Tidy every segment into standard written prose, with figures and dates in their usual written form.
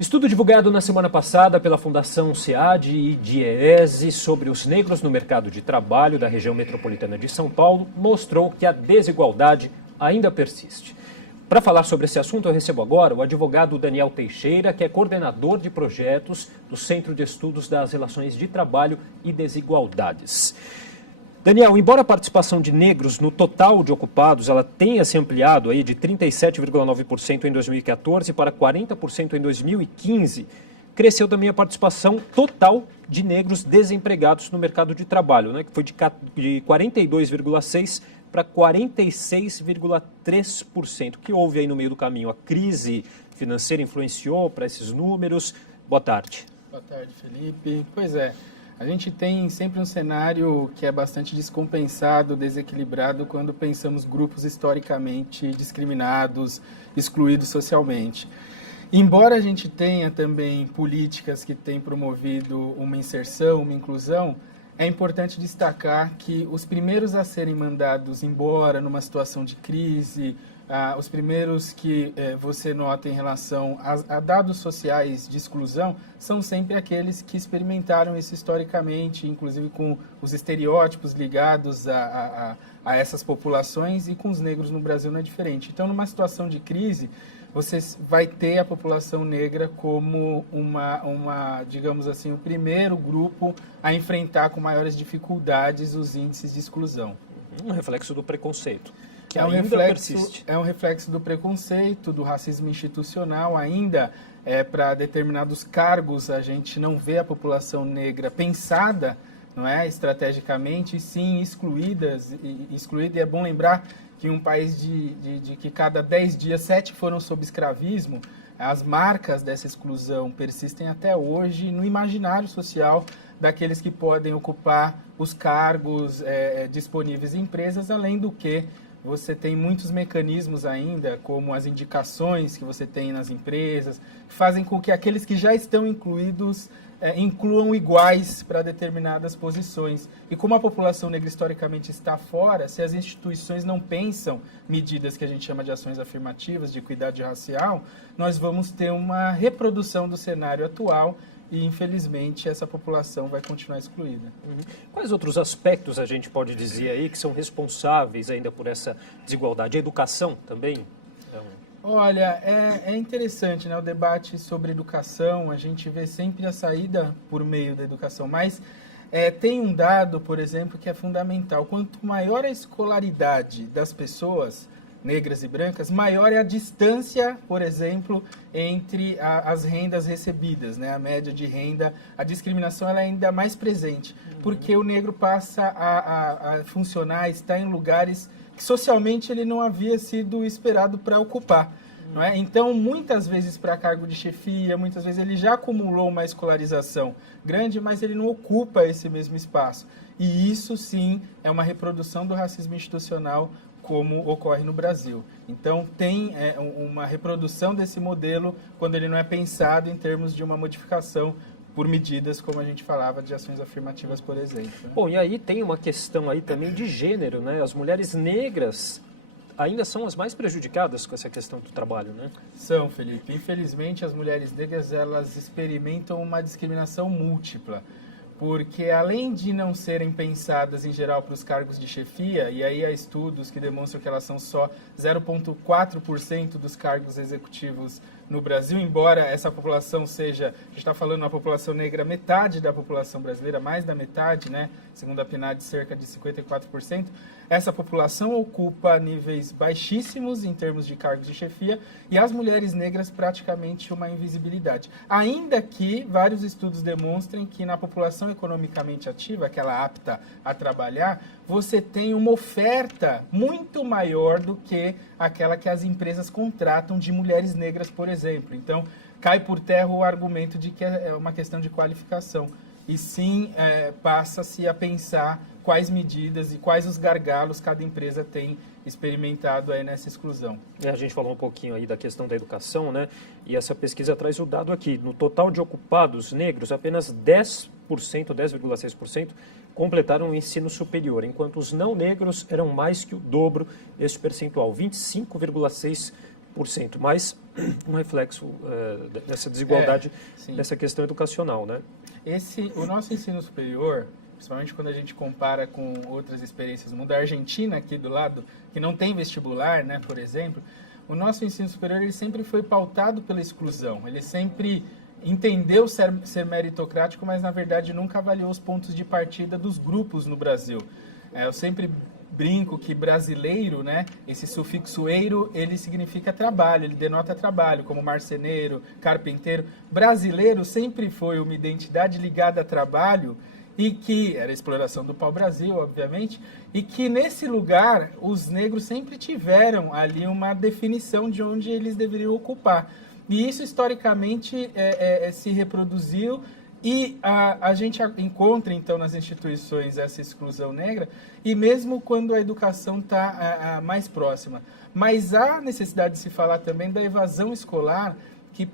Estudo divulgado na semana passada pela Fundação SEAD e DIEESE sobre os negros no mercado de trabalho da região metropolitana de São Paulo mostrou que a desigualdade ainda persiste. Para falar sobre esse assunto, eu recebo agora o advogado Daniel Teixeira, que é coordenador de projetos do Centro de Estudos das Relações de Trabalho e Desigualdades. Daniel, embora a participação de negros no total de ocupados ela tenha se ampliado aí de 37,9% em 2014 para 40% em 2015, cresceu também a participação total de negros desempregados no mercado de trabalho, né, que foi de 42,6% para 46,3%. O que houve aí no meio do caminho? A crise financeira influenciou para esses números? Boa tarde. Boa tarde, Felipe. Pois é. A gente tem sempre um cenário que é bastante descompensado, desequilibrado, quando pensamos grupos historicamente discriminados, excluídos socialmente. Embora a gente tenha também políticas que têm promovido uma inserção, uma inclusão, é importante destacar que os primeiros a serem mandados embora numa situação de crise, os primeiros que você nota em relação a dados sociais de exclusão são sempre aqueles que experimentaram isso historicamente, inclusive com os estereótipos ligados a essas populações, e com os negros no Brasil não é diferente. Então, numa situação de crise, você vai ter a população negra como digamos assim, o primeiro grupo a enfrentar com maiores dificuldades os índices de exclusão. Um reflexo do preconceito. É um reflexo do preconceito, do racismo institucional. Ainda para determinados cargos a gente não vê a população negra pensada, não é, estrategicamente, e sim excluída. E é bom lembrar que em um país de que cada 10 dias 7 foram sob escravismo, as marcas dessa exclusão persistem até hoje no imaginário social daqueles que podem ocupar os cargos disponíveis em empresas, além do que você tem muitos mecanismos ainda, como as indicações que você tem nas empresas, que fazem com que aqueles que já estão incluídos incluam iguais para determinadas posições. E como a população negra historicamente está fora, se as instituições não pensam medidas que a gente chama de ações afirmativas, de equidade racial, nós vamos ter uma reprodução do cenário atual e, infelizmente, essa população vai continuar excluída. Quais outros aspectos a gente pode dizer aí que são responsáveis ainda por essa desigualdade? A educação também? Olha, é interessante, né? O debate sobre educação, a gente vê sempre a saída por meio da educação, mas tem um dado, por exemplo, que é fundamental. Quanto maior a escolaridade das pessoas negras e brancas, maior é a distância, por exemplo, entre as rendas recebidas, né? A média de renda, a discriminação ela é ainda mais presente, porque o negro passa a funcionar, está em lugares que socialmente ele não havia sido esperado para ocupar. Não é? Então, muitas vezes para cargo de chefia, muitas vezes ele já acumulou uma escolarização grande, mas ele não ocupa esse mesmo espaço. E isso, sim, é uma reprodução do racismo institucional, como ocorre no Brasil. Então, tem uma reprodução desse modelo quando ele não é pensado em termos de uma modificação por medidas, como a gente falava, de ações afirmativas, por exemplo. Né? Bom, e aí tem uma questão aí também de gênero, né? As mulheres negras ainda são as mais prejudicadas com essa questão do trabalho, né? São, Felipe. Infelizmente, as mulheres negras, elas experimentam uma discriminação múltipla, porque além de não serem pensadas em geral para os cargos de chefia, e aí há estudos que demonstram que elas são só 0,4% dos cargos executivos no Brasil, embora essa população seja, a gente está falando uma população negra, metade da população brasileira, mais da metade, né? Segundo a PNAD, cerca de 54%, essa população ocupa níveis baixíssimos em termos de cargos de chefia, e as mulheres negras praticamente uma invisibilidade. Ainda que vários estudos demonstrem que na população economicamente ativa, aquela apta a trabalhar, você tem uma oferta muito maior do que aquela que as empresas contratam de mulheres negras, por exemplo. Então, cai por terra o argumento de que é uma questão de qualificação. E sim, passa-se a pensar quais medidas e quais os gargalos cada empresa tem experimentado aí nessa exclusão. A gente falou um pouquinho aí da questão da educação, né? E essa pesquisa traz o dado aqui. No total de ocupados negros, apenas 10,6% completaram o ensino superior, enquanto os não negros eram mais que o dobro desse percentual, 25,6%. 100%, mas um reflexo dessa desigualdade, dessa questão educacional, né? O nosso ensino superior, principalmente quando a gente compara com outras experiências no mundo, a Argentina aqui do lado, que não tem vestibular, né, por exemplo, o nosso ensino superior ele sempre foi pautado pela exclusão, ele sempre entendeu ser meritocrático, mas na verdade nunca avaliou os pontos de partida dos grupos no Brasil. Eu sempre brinco que brasileiro, né, esse sufixo eiro, ele significa trabalho, ele denota trabalho, como marceneiro, carpinteiro. Brasileiro sempre foi uma identidade ligada a trabalho e que era a exploração do pau-brasil, obviamente, e que nesse lugar os negros sempre tiveram ali uma definição de onde eles deveriam ocupar. E isso historicamente se reproduziu. E a gente encontra, então, nas instituições essa exclusão negra, e mesmo quando a educação está mais próxima. Mas há necessidade de se falar também da evasão escolar, que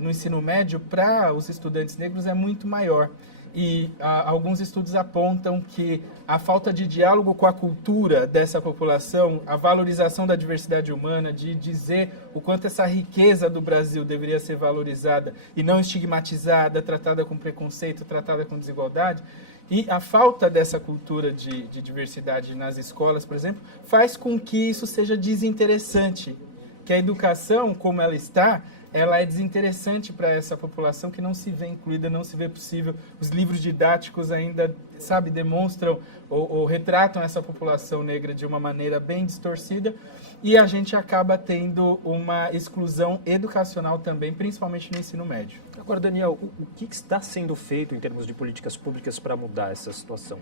no ensino médio, para os estudantes negros, é muito maior. E alguns estudos apontam que a falta de diálogo com a cultura dessa população, a valorização da diversidade humana, de dizer o quanto essa riqueza do Brasil deveria ser valorizada e não estigmatizada, tratada com preconceito, tratada com desigualdade, e a falta dessa cultura de diversidade nas escolas, por exemplo, faz com que isso seja desinteressante, que a educação, como ela está, ela é desinteressante para essa população que não se vê incluída, não se vê possível. Os livros didáticos ainda, demonstram ou retratam essa população negra de uma maneira bem distorcida, e a gente acaba tendo uma exclusão educacional também, principalmente no ensino médio. Agora, Daniel, o que está sendo feito em termos de políticas públicas para mudar essa situação?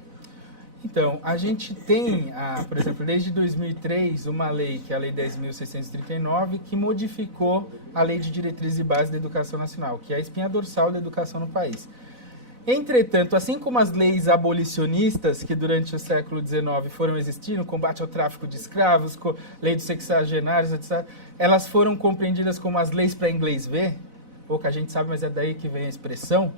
Então, a gente tem, por exemplo, desde 2003, uma lei, que é a Lei 10.639, que modificou a Lei de Diretrizes e Bases da Educação Nacional, que é a espinha dorsal da educação no país. Entretanto, assim como as leis abolicionistas, que durante o século XIX foram existindo, combate ao tráfico de escravos, lei dos sexagenários, etc., elas foram compreendidas como as leis para inglês ver, pouca gente sabe, mas é daí que vem a expressão.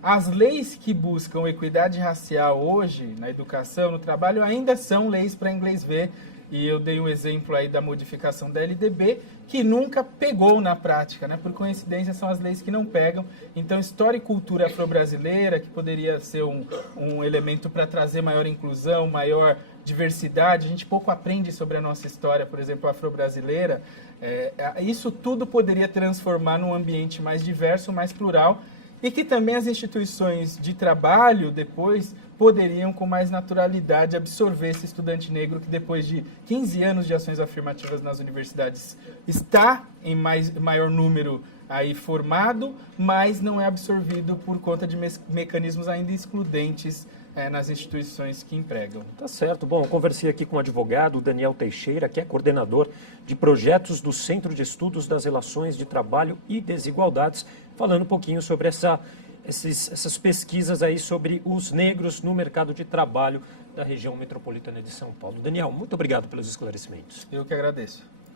As leis que buscam equidade racial hoje, na educação, no trabalho, ainda são leis para inglês ver, e eu dei um exemplo aí da modificação da LDB, que nunca pegou na prática, né? Por coincidência, são as leis que não pegam. Então, história e cultura afro-brasileira, que poderia ser um elemento para trazer maior inclusão, maior diversidade, a gente pouco aprende sobre a nossa história, por exemplo, afro-brasileira, isso tudo poderia transformar num ambiente mais diverso, mais plural, e que também as instituições de trabalho depois poderiam com mais naturalidade absorver esse estudante negro que depois de 15 anos de ações afirmativas nas universidades está em maior número aí formado, mas não é absorvido por conta de mecanismos ainda excludentes nas instituições que empregam. Tá certo. Bom, eu conversei aqui com o advogado Daniel Teixeira, que é coordenador de projetos do Centro de Estudos das Relações de Trabalho e Desigualdades, falando um pouquinho sobre essas pesquisas aí sobre os negros no mercado de trabalho da região metropolitana de São Paulo. Daniel, muito obrigado pelos esclarecimentos. Eu que agradeço.